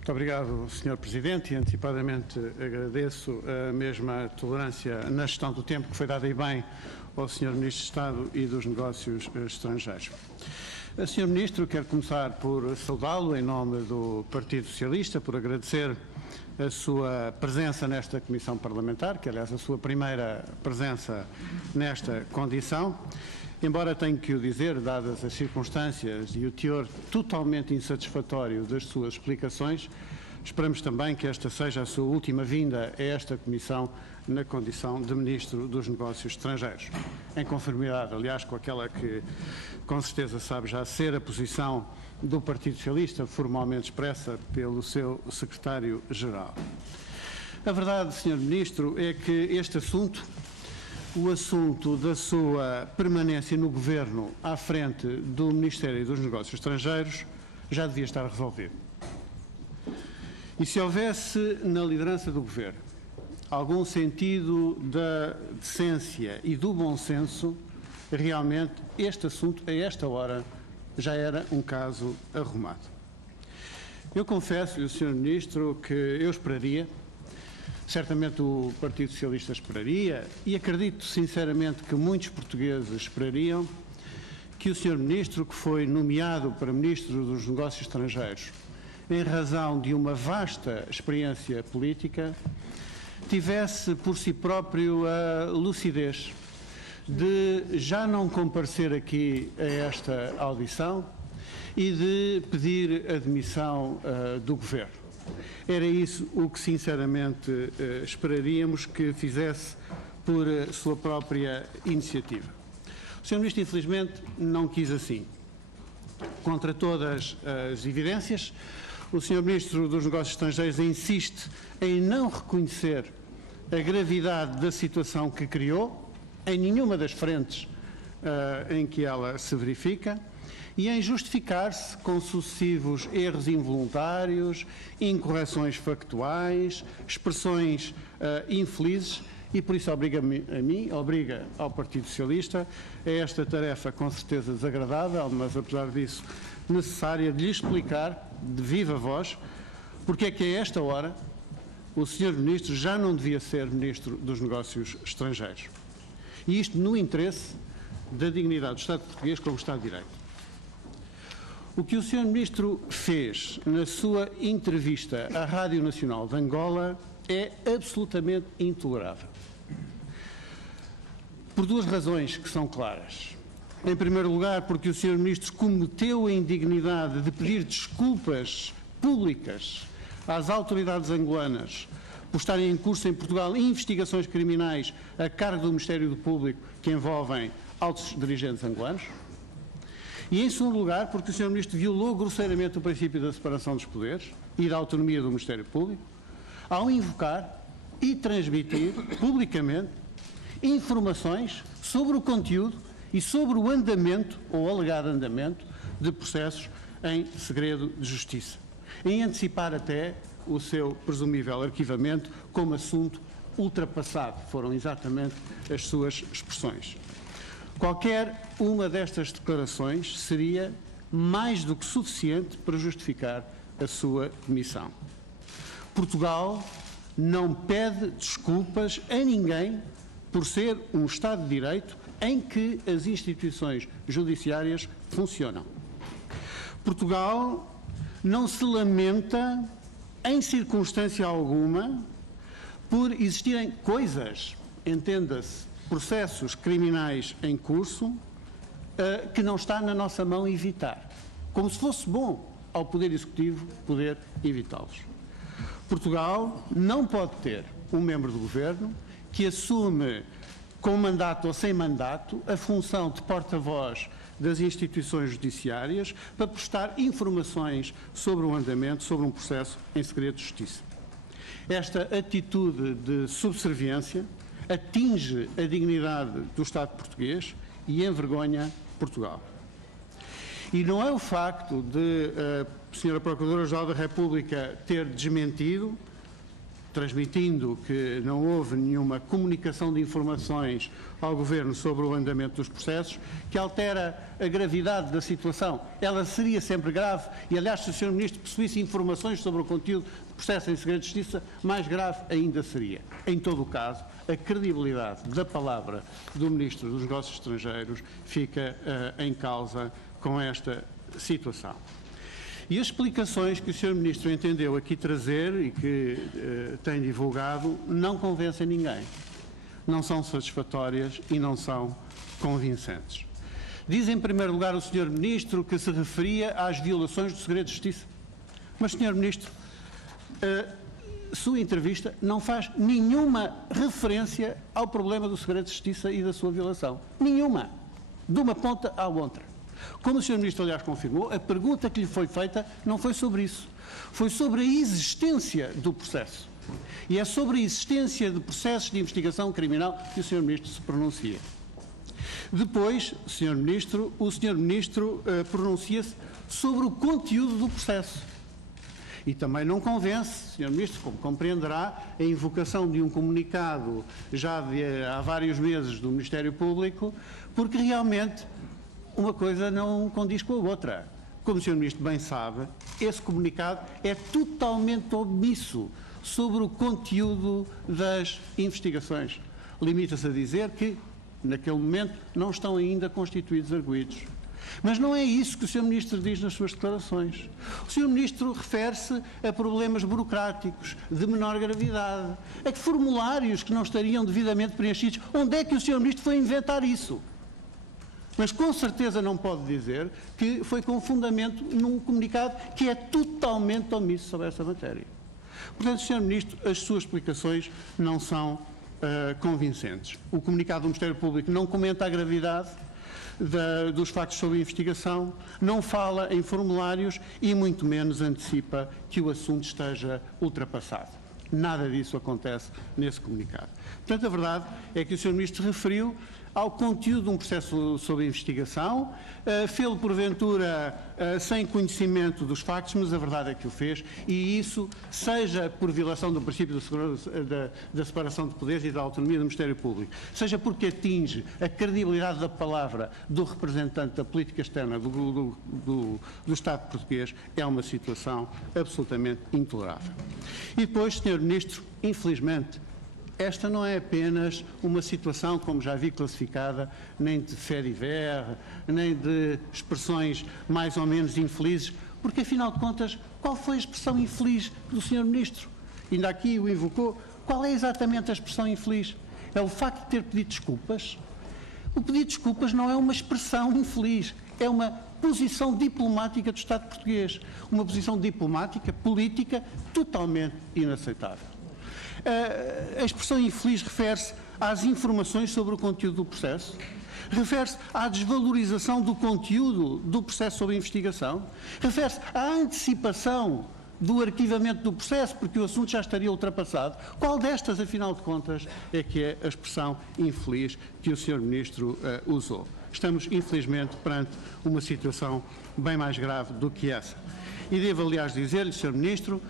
Muito obrigado, Sr. Presidente, e antecipadamente agradeço a mesma tolerância na gestão do tempo que foi dada e bem ao Sr. Ministro de Estado e dos Negócios Estrangeiros. Sr. Ministro, quero começar por saudá-lo em nome do Partido Socialista, por agradecer a sua presença nesta Comissão Parlamentar, que aliás a sua primeira presença nesta condição. Embora tenho que o dizer, dadas as circunstâncias e o teor totalmente insatisfatório das suas explicações, esperamos também que esta seja a sua última vinda a esta Comissão na condição de Ministro dos Negócios Estrangeiros. Em conformidade, aliás, com aquela que com certeza sabe já ser a posição do Partido Socialista, formalmente expressa pelo seu Secretário-Geral. A verdade, Sr. Ministro, é que este assunto, o assunto da sua permanência no Governo à frente do Ministério dos Negócios Estrangeiros, já devia estar resolvido. E se houvesse na liderança do Governo algum sentido da decência e do bom senso, realmente este assunto, a esta hora, já era um caso arrumado. Eu confesso-lhe, Sr. Ministro, que eu esperaria, certamente o Partido Socialista esperaria, e acredito sinceramente que muitos portugueses esperariam, que o Sr. Ministro, que foi nomeado para Ministro dos Negócios Estrangeiros, em razão de uma vasta experiência política, tivesse por si próprio a lucidez de já não comparecer aqui a esta audição e de pedir a demissão do Governo. Era isso o que sinceramente esperaríamos que fizesse por sua própria iniciativa. O Sr. Ministro, infelizmente, não quis assim. Contra todas as evidências, o Sr. Ministro dos Negócios Estrangeiros insiste em não reconhecer a gravidade da situação que criou, em nenhuma das frentes em que ela se verifica, e em justificar-se com sucessivos erros involuntários, incorreções factuais, expressões infelizes, e por isso obriga ao Partido Socialista a esta tarefa com certeza desagradável, mas apesar disso necessária, de lhe explicar, de viva voz, porque é que a esta hora o Sr. Ministro já não devia ser Ministro dos Negócios Estrangeiros. E isto no interesse da dignidade do Estado português como Estado de Direito. O que o Sr. Ministro fez na sua entrevista à Rádio Nacional de Angola é absolutamente intolerável. Por duas razões que são claras. Em primeiro lugar, porque o Sr. Ministro cometeu a indignidade de pedir desculpas públicas às autoridades angolanas por estarem em curso em Portugal investigações criminais a cargo do Ministério Público que envolvem altos dirigentes angolanos. E, em segundo lugar, porque o Sr. Ministro violou grosseiramente o princípio da separação dos poderes e da autonomia do Ministério Público ao invocar e transmitir publicamente informações sobre o conteúdo e sobre o andamento, ou alegado andamento, de processos em segredo de justiça, em antecipar até o seu presumível arquivamento como assunto ultrapassado. Foram exatamente as suas expressões. Qualquer uma destas declarações seria mais do que suficiente para justificar a sua demissão. Portugal não pede desculpas a ninguém por ser um Estado de Direito em que as instituições judiciárias funcionam. Portugal não se lamenta em circunstância alguma por existirem coisas, entenda-se, processos criminais em curso que não está na nossa mão evitar. Como se fosse bom ao Poder Executivo poder evitá-los. Portugal não pode ter um membro do Governo que assume com mandato ou sem mandato a função de porta-voz das instituições judiciárias para prestar informações sobre o andamento, sobre um processo em segredo de justiça. Esta atitude de subserviência atinge a dignidade do Estado português e envergonha Portugal. E não é o facto de a Sra. Procuradora-Geral da República ter desmentido transmitindo que não houve nenhuma comunicação de informações ao Governo sobre o andamento dos processos, que altera a gravidade da situação. Ela seria sempre grave e, aliás, se o Sr. Ministro possuísse informações sobre o conteúdo do processo em segredo de justiça, mais grave ainda seria. Em todo o caso, a credibilidade da palavra do Ministro dos Negócios Estrangeiros fica em causa com esta situação. E as explicações que o Sr. Ministro entendeu aqui trazer e que tem divulgado não convencem ninguém. Não são satisfatórias e não são convincentes. Diz, em primeiro lugar, o Sr. Ministro que se referia às violações do segredo de justiça. Mas, Sr. Ministro, a sua entrevista não faz nenhuma referência ao problema do segredo de justiça e da sua violação. Nenhuma. De uma ponta à outra. Como o Sr. Ministro, aliás, confirmou, a pergunta que lhe foi feita não foi sobre isso. Foi sobre a existência do processo. E é sobre a existência de processos de investigação criminal que o Sr. Ministro se pronuncia. Depois, o Sr. Ministro pronuncia-se sobre o conteúdo do processo. E também não convence, Sr. Ministro, como compreenderá, a invocação de um comunicado já há vários meses do Ministério Público, porque realmente uma coisa não condiz com a outra. Como o Sr. Ministro bem sabe, esse comunicado é totalmente omisso sobre o conteúdo das investigações. Limita-se a dizer que, naquele momento, não estão ainda constituídos arguidos. Mas não é isso que o Sr. Ministro diz nas suas declarações. O Sr. Ministro refere-se a problemas burocráticos de menor gravidade, a formulários que não estariam devidamente preenchidos. Onde é que o Sr. Ministro foi inventar isso? Mas com certeza não pode dizer que foi com fundamento num comunicado que é totalmente omisso sobre essa matéria. Portanto, Sr. Ministro, as suas explicações não são convincentes. O comunicado do Ministério Público não comenta a gravidade dos factos sob investigação, não fala em formulários e muito menos antecipa que o assunto esteja ultrapassado. Nada disso acontece nesse comunicado. Portanto, a verdade é que o Sr. Ministro referiu ao conteúdo de um processo sob investigação, fê-lo porventura sem conhecimento dos factos, mas a verdade é que o fez, e isso, seja por violação do princípio da separação de poderes e da autonomia do Ministério Público, seja porque atinge a credibilidade da palavra do representante da política externa do Estado português, é uma situação absolutamente intolerável. E depois, Sr. Ministro, infelizmente, esta não é apenas uma situação, como já vi classificada, nem de fait divers, nem de expressões mais ou menos infelizes, porque, afinal de contas, qual foi a expressão infeliz do Sr. Ministro? Ainda aqui o invocou. Qual é exatamente a expressão infeliz? É o facto de ter pedido desculpas? O pedido de desculpas não é uma expressão infeliz, é uma posição diplomática do Estado português. Uma posição diplomática, política, totalmente inaceitável. A expressão infeliz refere-se às informações sobre o conteúdo do processo, refere-se à desvalorização do conteúdo do processo sob investigação, refere-se à antecipação do arquivamento do processo, porque o assunto já estaria ultrapassado. Qual destas, afinal de contas, é que é a expressão infeliz que o Sr. Ministro usou? Estamos, infelizmente, perante uma situação bem mais grave do que essa. E devo, aliás, dizer-lhe, Sr. Ministro,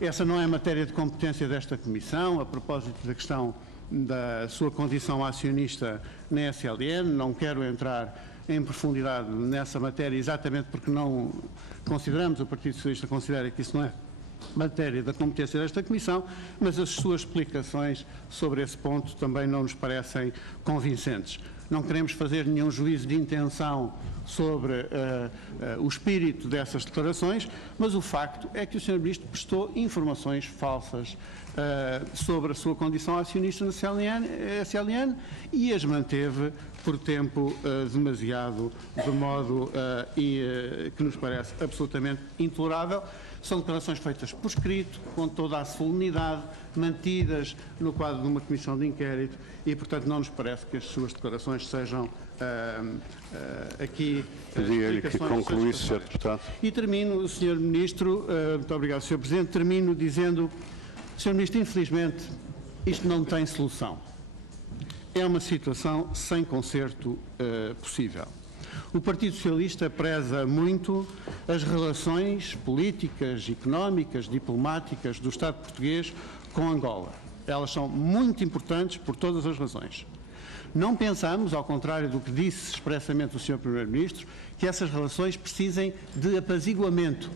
essa não é matéria de competência desta Comissão, a propósito da questão da sua condição acionista na SLN, não quero entrar em profundidade nessa matéria exatamente porque não consideramos, o Partido Socialista considera que isso não é matéria da competência desta Comissão, mas as suas explicações sobre esse ponto também não nos parecem convincentes. Não queremos fazer nenhum juízo de intenção sobre o espírito dessas declarações, mas o facto é que o Sr. Ministro prestou informações falsas sobre a sua condição acionista na SLN e as manteve por tempo demasiado, de modo que nos parece absolutamente intolerável. São declarações feitas por escrito, com toda a solenidade, mantidas no quadro de uma comissão de inquérito e, portanto, não nos parece que as suas declarações sejam aqui... Pedia-lhe que concluísse, Sr. Deputado. E termino, Sr. Ministro, muito obrigado, Sr. Presidente, termino dizendo, Sr. Ministro, infelizmente, isto não tem solução. É uma situação sem conserto possível. O Partido Socialista preza muito as relações políticas, económicas, diplomáticas do Estado português com Angola. Elas são muito importantes por todas as razões. Não pensamos, ao contrário do que disse expressamente o Sr. Primeiro-Ministro, que essas relações precisem de apaziguamento.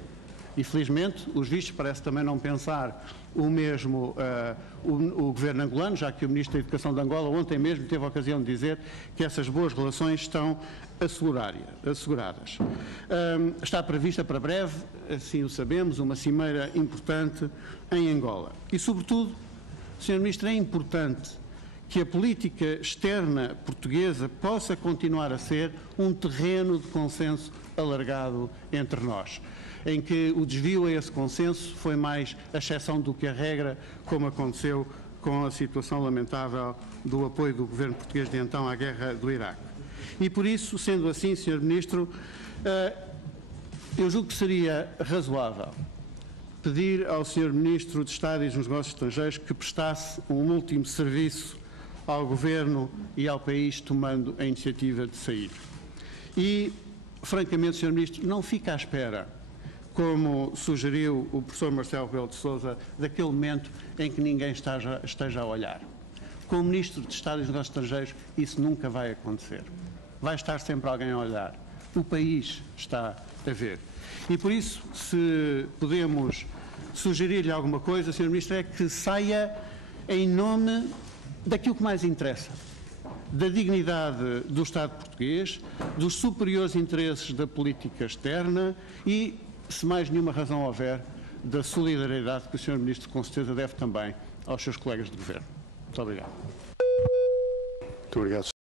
E, felizmente, os vistos parece também não pensar o mesmo o governo angolano, já que o Ministro da Educação de Angola ontem mesmo teve a ocasião de dizer que essas boas relações estão asseguradas. Está prevista para breve, assim o sabemos, uma cimeira importante em Angola. E, sobretudo, Sr. Ministro, é importante que a política externa portuguesa possa continuar a ser um terreno de consenso alargado entre nós, em que o desvio a esse consenso foi mais a exceção do que a regra, como aconteceu com a situação lamentável do apoio do governo português de então à guerra do Iraque. E por isso, sendo assim, Sr. Ministro, eu julgo que seria razoável pedir ao Sr. Ministro de Estado e dos Negócios Estrangeiros que prestasse um último serviço ao Governo e ao país, tomando a iniciativa de sair. E, francamente, Sr. Ministro, não fica à espera, como sugeriu o professor Marcelo Rebelo de Sousa, daquele momento em que ninguém esteja a olhar. Com o Ministro de Estado e dos Negócios Estrangeiros, isso nunca vai acontecer. Vai estar sempre alguém a olhar. O país está a ver. E, por isso, se podemos sugerir-lhe alguma coisa, Sr. Ministro, é que saia em nome daquilo que mais interessa, da dignidade do Estado português, dos superiores interesses da política externa e, se mais nenhuma razão houver, da solidariedade que o Sr. Ministro com certeza deve também aos seus colegas de governo. Muito obrigado. Muito obrigado.